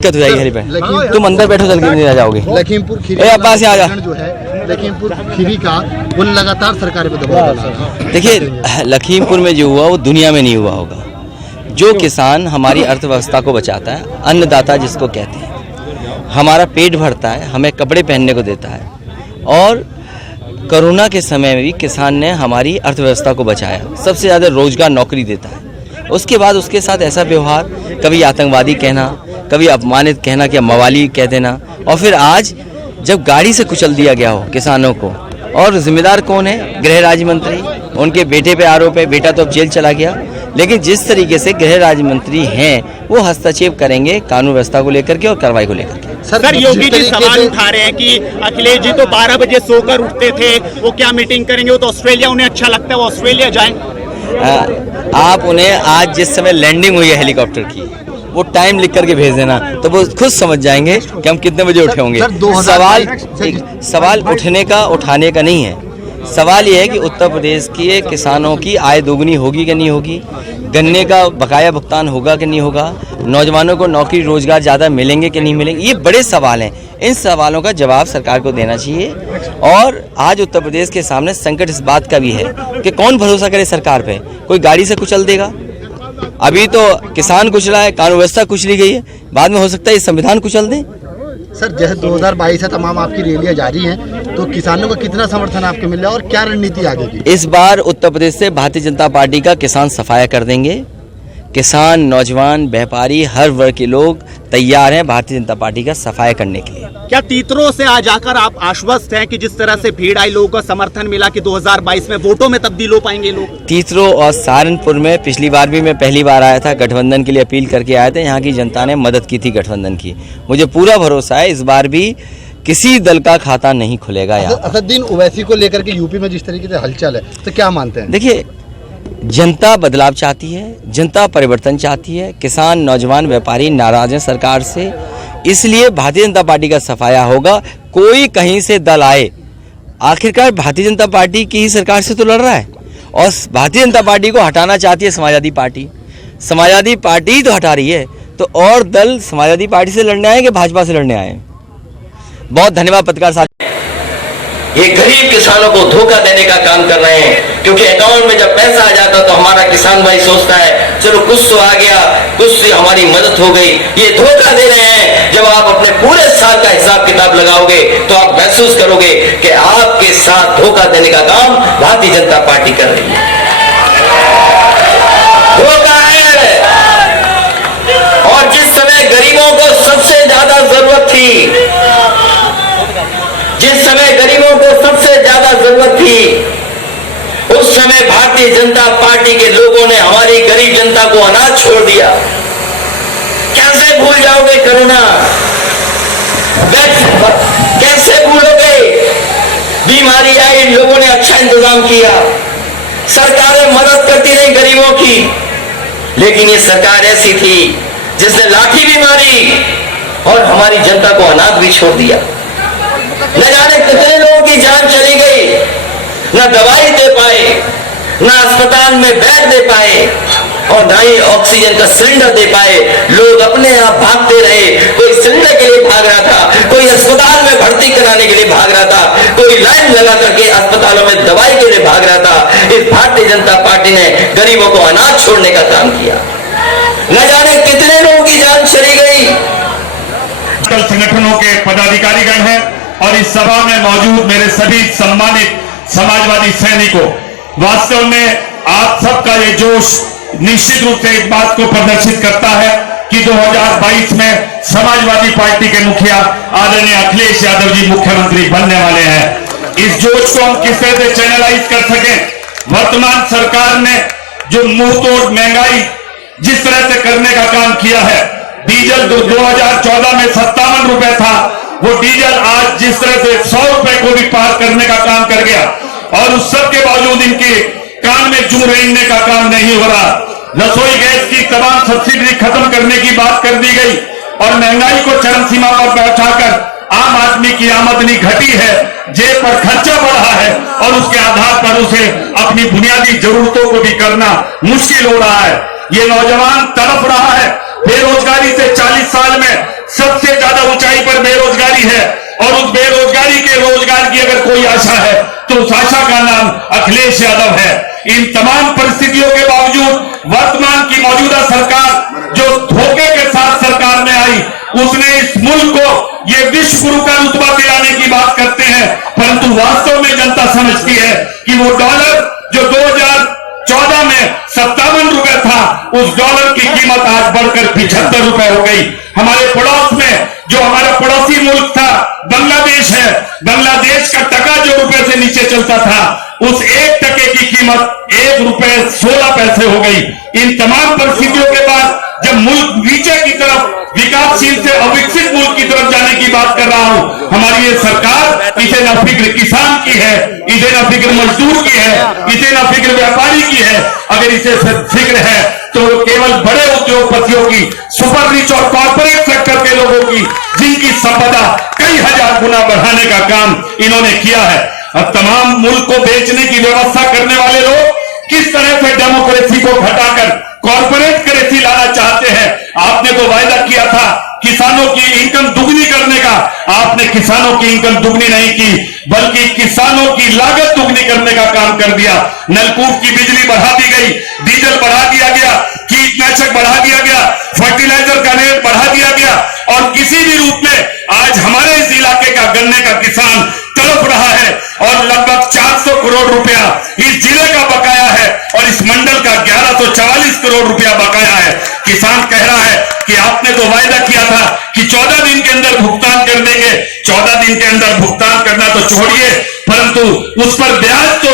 दिक्कत हो जाएगी पे। तुम अंदर बैठो, चल के नहीं आ जाओगे। लखीमपुर खीरी अब्बास यहाँ आ जा। जो है लखीमपुर खीरी का वो लगातार सरकार पे दबाव डाल रहा है। देखिए, लखीमपुर में जो हुआ वो दुनिया में नहीं हुआ होगा। जो किसान हमारी अर्थव्यवस्था को बचाता है, अन्नदाता जिसको कहते हैं, हमारा पेट भरता है, हमें कपड़े पहनने को देता है, और कोरोना के समय में भी किसान ने हमारी अर्थव्यवस्था को बचाया, सबसे ज़्यादा रोजगार नौकरी देता है। उसके बाद उसके साथ ऐसा व्यवहार, कभी आतंकवादी कहना, कभी अपमानित कहना कि मवाली कह देना, और फिर आज जब गाड़ी से कुचल दिया गया हो किसानों को, और जिम्मेदार कौन है? गृह राज्य मंत्री। उनके बेटे पे आरोप है, बेटा तो अब जेल चला गया, लेकिन जिस तरीके से गृह राज्य मंत्री हैं वो हस्तक्षेप करेंगे कानून व्यवस्था को लेकर के और कार्रवाई को लेकर के। सर, योगी जी सवाल उठा रहे हैं कि अखिलेश जी तो 12 बजे सोकर उठते थे, वो क्या मीटिंग करेंगे? वो तो ऑस्ट्रेलिया उन्हें अच्छा लगता है, वो ऑस्ट्रेलिया जाएं। आप उन्हें आज जिस समय लैंडिंग हुई है हेलीकॉप्टर की, वो टाइम लिख करके भेज देना, तो वो खुद समझ जाएंगे कि हम कितने बजे उठे होंगे। सवाल उठने का, उठाने का नहीं है। सवाल ये है कि उत्तर प्रदेश के किसानों की आय दोगुनी होगी कि नहीं होगी, गन्ने का बकाया भुगतान होगा कि नहीं होगा, नौजवानों को नौकरी रोजगार ज़्यादा मिलेंगे कि नहीं मिलेंगे। ये बड़े सवाल हैं। इन सवालों का जवाब सरकार को देना चाहिए। और आज उत्तर प्रदेश के सामने संकट इस बात का भी है कि कौन भरोसा करे सरकार पे। कोई गाड़ी से कुचल देगा, अभी तो किसान कुचला है, कानून व्यवस्था कुचली गई है, बाद में हो सकता है ये संविधान कुचल दें। सर, जैसे 2022 है, तमाम आपकी रैलियां जारी हैं, तो किसानों का कितना समर्थन आपको मिल रहा है और क्या रणनीति आगे की? इस बार उत्तर प्रदेश से भारतीय जनता पार्टी का किसान सफाया कर देंगे। किसान, नौजवान, व्यापारी, हर वर्ग के लोग तैयार हैं भारतीय जनता पार्टी का सफाया करने के लिए। क्या तीतरों से आज आकर आप आश्वस्त हैं कि जिस तरह से भीड़ आई, लोगों का समर्थन मिला, कि 2022 में वोटों में तब्दील हो पाएंगे लोग? तीतरों और सहारनपुर में पिछली बार भी मैं पहली बार आया था, गठबंधन के लिए अपील करके आए थे। यहाँ की जनता ने मदद की थी गठबंधन की। मुझे पूरा भरोसा है इस बार भी किसी दल का खाता नहीं खुलेगा। यहाँ असदुद्दीन ओवैसी को लेकर के यूपी में जिस तरीके से हलचल है, तो क्या मानते हैं? देखिए, जनता बदलाव चाहती है, जनता परिवर्तन चाहती है। किसान, नौजवान, व्यापारी नाराज हैं सरकार से, इसलिए भारतीय जनता पार्टी का सफाया होगा। कोई कहीं से दल आए, आखिरकार भारतीय जनता पार्टी की ही सरकार से तो लड़ रहा है, और भारतीय जनता पार्टी को हटाना चाहती है समाजवादी पार्टी। समाजवादी पार्टी ही तो हटा रही है, तो और दल समाजवादी पार्टी से लड़ने आए कि भाजपा से लड़ने आए? बहुत धन्यवाद पत्रकार साथी। ये गरीब किसानों को धोखा देने का काम कर रहे हैं, क्योंकि अकाउंट में जब पैसा आ जाता तो हमारा किसान भाई सोचता है चलो कुछ तो आ गया, कुछ से हमारी मदद हो गई। ये धोखा दे रहे हैं। जब आप अपने पूरे साल का हिसाब किताब लगाओगे तो आप महसूस करोगे कि आपके साथ धोखा देने का काम भारतीय जनता पार्टी कर रही है। धोखा है। और जिस समय गरीबों को सबसे ज्यादा जरूरत थी, जिस समय गरीबों को सबसे ज्यादा जरूरत थी, उस समय भारतीय जनता पार्टी के लोगों ने हमारी गरीब जनता को अनाज छोड़ दिया। कैसे भूल जाओगे कोरोना? कैसे भूलोगे? बीमारी आई, लोगों ने अच्छा इंतजाम किया। सरकारें मदद करती रही गरीबों की, लेकिन ये सरकार ऐसी थी जिसने लाठी भी मारी और हमारी जनता को अनाज भी छोड़ दिया। न जाने कितने लोगों की जान चली गई, न दवाई दे पाए, न अस्पताल में बेड दे पाए, और न ही ऑक्सीजन का सिलेंडर दे पाए। लोग अपने आप भागते रहे। कोई सिलेंडर के लिए भाग रहा था, कोई अस्पताल में भर्ती कराने के लिए भाग रहा था, कोई लाइन लगा करके अस्पतालों में दवाई के लिए भाग रहा था। इस भारतीय जनता पार्टी ने गरीबों को अनाज छोड़ने का काम किया। न जाने कितने लोगों की जान चली गई। संगठनों के पदाधिकारीगण हैं और इस सभा में मौजूद मेरे सभी सम्मानित समाजवादी सैनिकों, वास्तव में आप सबका ये जोश निश्चित रूप से इस बात को प्रदर्शित करता है कि 2022 में समाजवादी पार्टी के मुखिया आदरणीय अखिलेश यादव जी मुख्यमंत्री बनने वाले हैं। इस जोश को हम किस तरह से चैनलाइज कर सकें? वर्तमान सरकार ने जो मुंहतोड़ महंगाई जिस तरह से करने का काम किया है, डीजल 2014 में 57 रुपए था, वो डीजल आज जिस तरह से 100 रुपए को भी पार करने का काम कर गया, और उस सब के बावजूद इनके कान में जू रेंगने का काम नहीं हो रहा। रसोई गैस की तमाम सब्सिडी खत्म करने की बात कर दी गई, और महंगाई को चरम सीमा पर बैठाकर आम आदमी की आमदनी घटी है, जेब पर खर्चा बढ़ा है, और उसके आधार पर उसे अपनी बुनियादी जरूरतों को भी करना मुश्किल हो रहा है। ये नौजवान तड़प रहा है। बेरोजगारी से 40 साल में बेरोजगारी है, और उस बेरोजगारी के रोजगार की अगर कोई आशा है तो उस आशा का नाम अखिलेश यादव है। इन तमाम परिस्थितियों के बावजूद वर्तमान की मौजूदा सरकार जो धोखे के साथ सरकार में आई, उसने इस मुल्क को ये विश्व गुरु का रुतबा दिलाने की बात करते हैं, परंतु वास्तव में जनता समझती है कि वो डॉलर जो 2014 में 57 रुपए था, उस डॉलर की कीमत आज बढ़कर 75 रुपए हो गई। हमारे पड़ोस में जो हमारा पड़ोसी मुल्क था बांग्लादेश है, बांग्लादेश का टका जो रुपए से नीचे चलता था, उस 1 टके की कीमत 1 रुपए 16 पैसे हो गई। इन तमाम परिस्थितियों के बाद जब मुल्क नीचे की तरफ विकासशील से अविकसित मुल्क की तरफ जाने की बात कर रहा हूं, हमारी ये सरकार, इसे न फिक्र किसान की है, इसे न फिक्र मजदूर की है, इसे न फिक्र व्यापारी की है। अगर इसे फिक्र है तो केवल बड़े उद्योगपतियों की, सुपर रिच और कॉर्पोरेट सेक्टर के लोगों की, जिनकी संपदा कई हजार गुना बढ़ाने का काम इन्होंने किया है। अब तमाम मुल्क को बेचने की व्यवस्था करने वाले लोग किस तरह से डेमोक्रेसी को घटाकर कॉर्पोरेट करेंसी लाना चाहते हैं। आपने तो वायदा किया था किसानों की इनकम दुगनी करने का, आपने किसानों की इनकम दुगनी नहीं की, बल्कि किसानों की लागत दुगनी करने का काम कर दिया। नलकूप की बिजली बढ़ा दी गई, डीजल बढ़ा दिया गया, कीटनाशक बढ़ा दिया गया, फर्टिलाइजर का रेट बढ़ा दिया गया, और किसी भी रूप में आज हमारे इस इलाके का गन्ने का किसान तड़प रहा है, और लगभग 400 करोड़ रुपया इस जिले का बकाया है, और इस मंडल का 1144 करोड़ रुपया बकाया है। किसान कह रहा है कि आपने तो वायदा किया था कि 14 दिन के अंदर भुगतान कर देंगे। 14 दिन के अंदर भुगतान करना तो छोड़िए, परंतु उस पर ब्याज तो